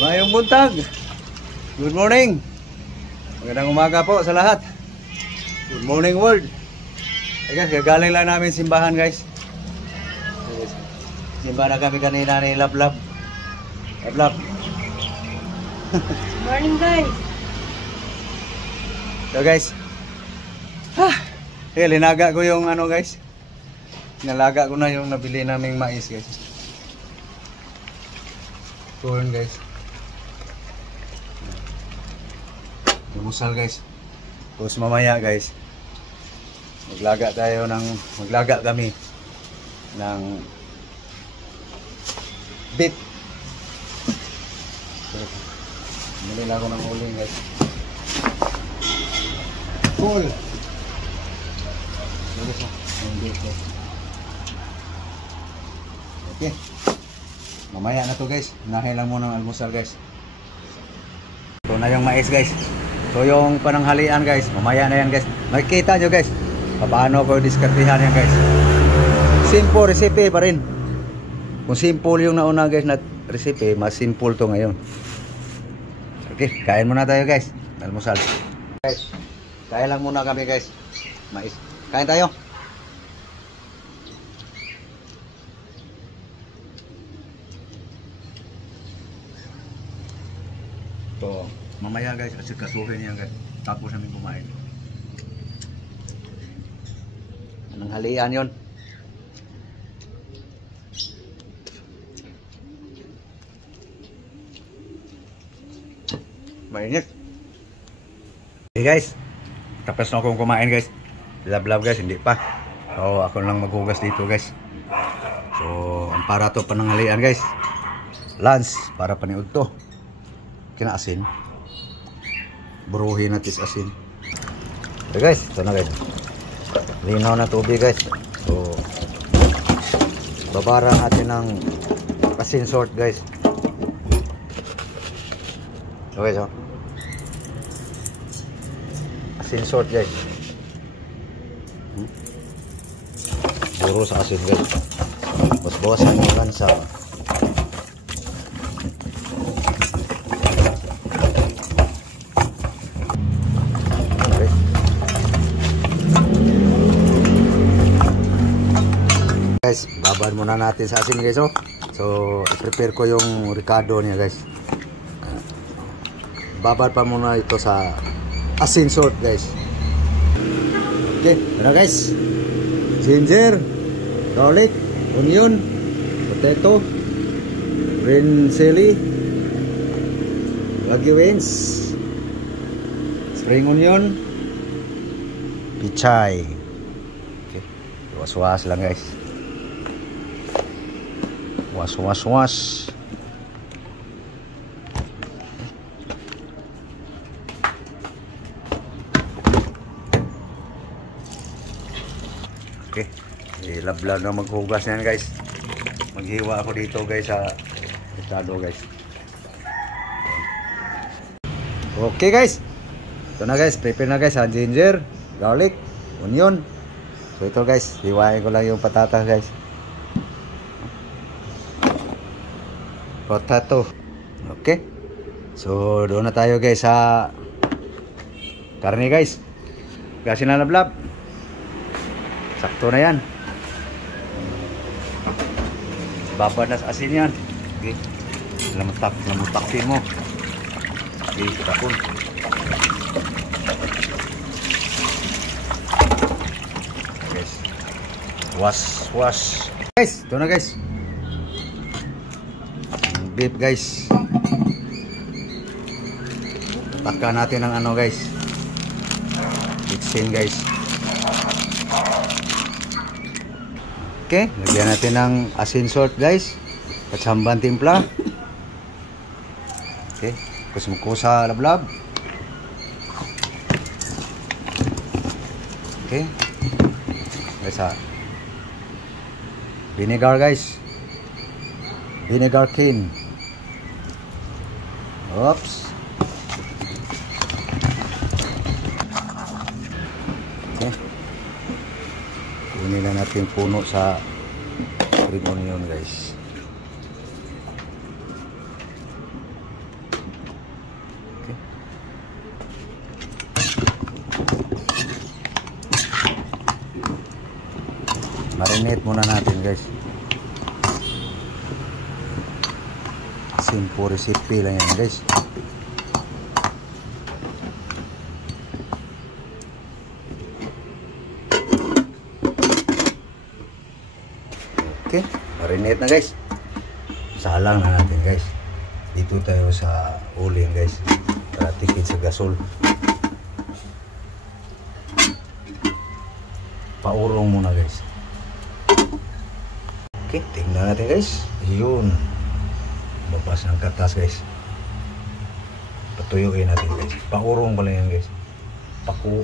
Ngayong buntag. Good morning. Magandang umaga po sa lahat. Good morning world. Ay guys, gagaling lang namin simbahan guys. Simbahan na kami kanina ni Lablab. Lablab. Good morning guys. So guys. Linaga ko yung ano guys. Nalaga ko na yung nabili naming mais guys. Corn guys. Musal guys. Tapos mamaya guys, maglaga kami ng beef. Muli lang ako ng uling guys. Cool. Okay. Mamaya na to guys. Unahin lang muna ng almusal guys. Ito na yung mais guys. So yung pananghalian guys, mamaya na yan guys. Makikita nyo guys, paano ko diskartihan yan guys. Simple recipe pa rin. Kung simple yung nauna guys na recipe, mas simple to ngayon. Okay, kain muna tayo guys. Almusal. Guys, kain lang muna kami guys. Mais. Kain tayo. So, mamaya guys, kasi kasuhin yan guys. Tapos namin kumain. Anong halian yun? Mainit. Okay guys, tapos na akong kumain guys. Lablab guys, hindi pa. So ako lang maghugas dito guys. So ang para to pananghalian guys. Lunch para paniud to. Kinaasin. Buruhin natin asin. Okay guys, ito na guys. Linaw na tubig guys. So babara natin ng asin salt guys. Okay so. Asin salt guys. Buro sa asin guys. Bawas-bawasan yung lansa. Guys, babad muna natin sa asin guys oh. So, i-prepare ko yung ricado niya guys. Babad pa muna ito sa asin salt guys. Okay, ano guys? Ginger, garlic, onion, potato, green chili, wagyu beans, spring onion, pichay. Okay, was-was lang guys. Was. Okay, ilablag na maghugas yan guys. Maghiwa ako dito guys sa ricado guys. Okay guys, ito na guys, prepare na guys ang ginger, garlic, onion. So ito guys, hiwain ko lang yung patatas guys. Potato. Okay. So doon na tayo guys sa karne guys. Kasi na lablab. Sakto na yan. Babad na sa asin yan. Okay. Lamutakin mo. Okay, tapon. Guys. Was. Guys, ito na guys. Beef guys. Taka natin ng ano guys. Mixin guys. Okay, lagyan natin ng asin salt guys. Katsamban timpla. Okay, kusmukusa lablab. Okay. Guys vinegar guys. Vinegar cane. Oops. Okay. Kunin na natin puno sa spring onion guys. Marinate muna natin guys. Simple recipe lang yan guys. Okay, marinate na guys. Salang na natin guys. Dito tayo sa uling guys. Para tikit sa gasol. Paurong muna guys. Okay, tingnan natin guys. Yun. Babas ng katas guys. Patuyuin natin guys. Paurong pala yan guys. Paku.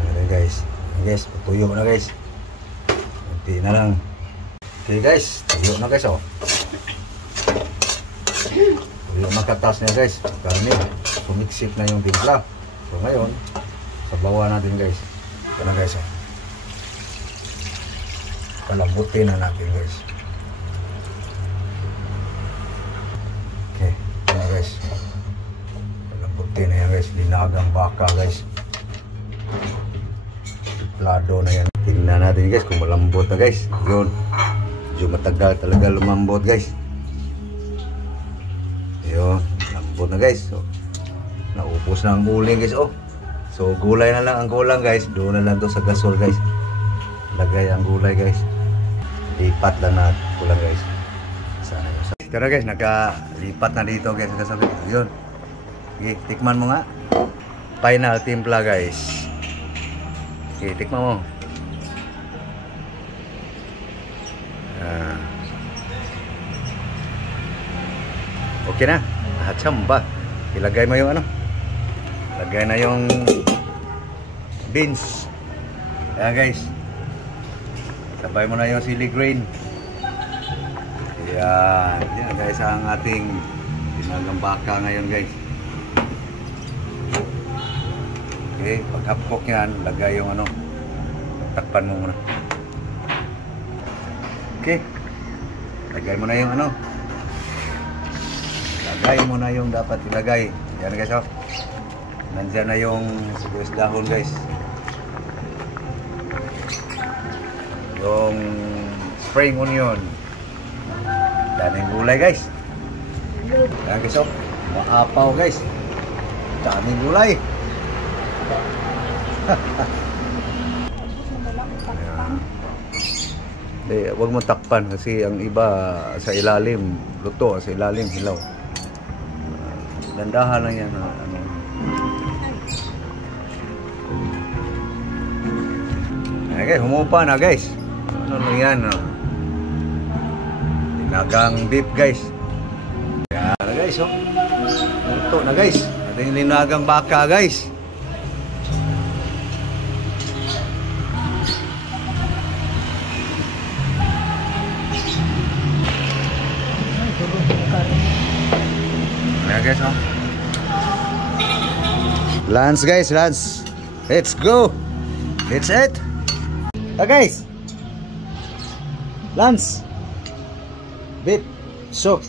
Ayan guys. Ayan guys, patuyo na guys. Kunti na lang. Okay guys, tuyo na guys oh. Tuyo na katas niya guys. Karne, sumiksik na yung timpla. So ngayon, sabawan natin guys. Ito na guys oh. Palambutin na natin guys. Okay, ito na guys. Palambutin na yan guys. Linagang baka guys. Plado na yan. Tingnan natin guys kung malambot na guys. Yun. Medyo matagal talaga lumambot guys. Yun. Lambot na guys. So, naupos na ang uling guys. Oh. So gulay na lang ang kulang guys. Doon na lang to sa gasol guys. Lagay ang gulay guys. Lipat lang na kulang guys. Sana yun. Pero guys, nakalipat na dito guys. Yun. Okay, tikman mo nga. Final timpla guys. Okay, tikman mo. Okay na. Chamba. Ilagay mo yung ano. Lagay na yung beans. Ayan guys. Sabay mo na yung chili green. Ayan. Yan guys ang ating dinagang baka ngayon guys. Okay. Pag hapkok yan, lagay yung ano. Takpan mo muna. Okay. Lagay mo na yung ano. Lagay mo na yung dapat ilagay. Yan guys oh. Nandyan na yung sibuyas dahon guys. Yung spring onion. Daming gulay guys. Yan guys oh. Maapaw guys. Daming gulay. Huwag mo takpan kasi ang iba sa ilalim luto, sa ilalim hilaw. Dandahan lang yan ano. Okay, humupa na guys. Ano lang yan no? Dinagang beef guys. Yan na guys oh. Luto na guys. Ating linagang baka guys. Ayan guys oh. Lunch guys, lunch. Let's go. Let's eat. Guys. Lunch. Beef soup.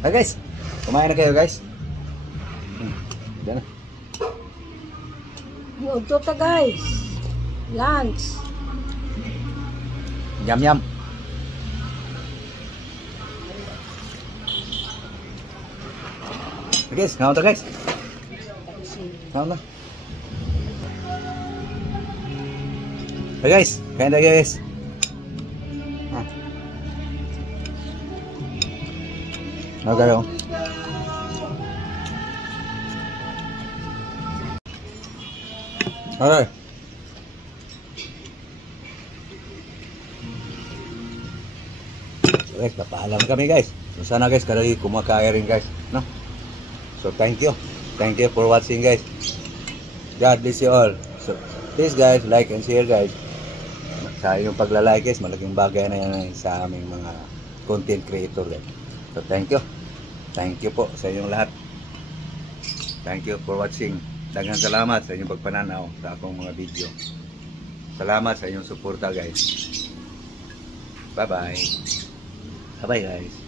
Guys. Kumain na kayo guys. Diyan na. Ito ta guys. Lunch. Yum yum. Guys, ngayon to guys. Ngayon na. Hey guys, kain tayo guys. Ano kayo? Okay. So guys, papaalam kami guys. So sana guys, kadali kumakaya rin guys. No? So thank you. Thank you for watching guys. God bless you all. So please guys, like and share guys. Sa inyong paglalike guys, malaking bagay na yan sa aming mga content creator guys. So thank you. Thank you po sa inyong lahat. Thank you for watching. Daghang salamat sa inyong pagpananaw sa akong mga video. Salamat sa inyong suporta guys. Bye bye. Bye bye guys.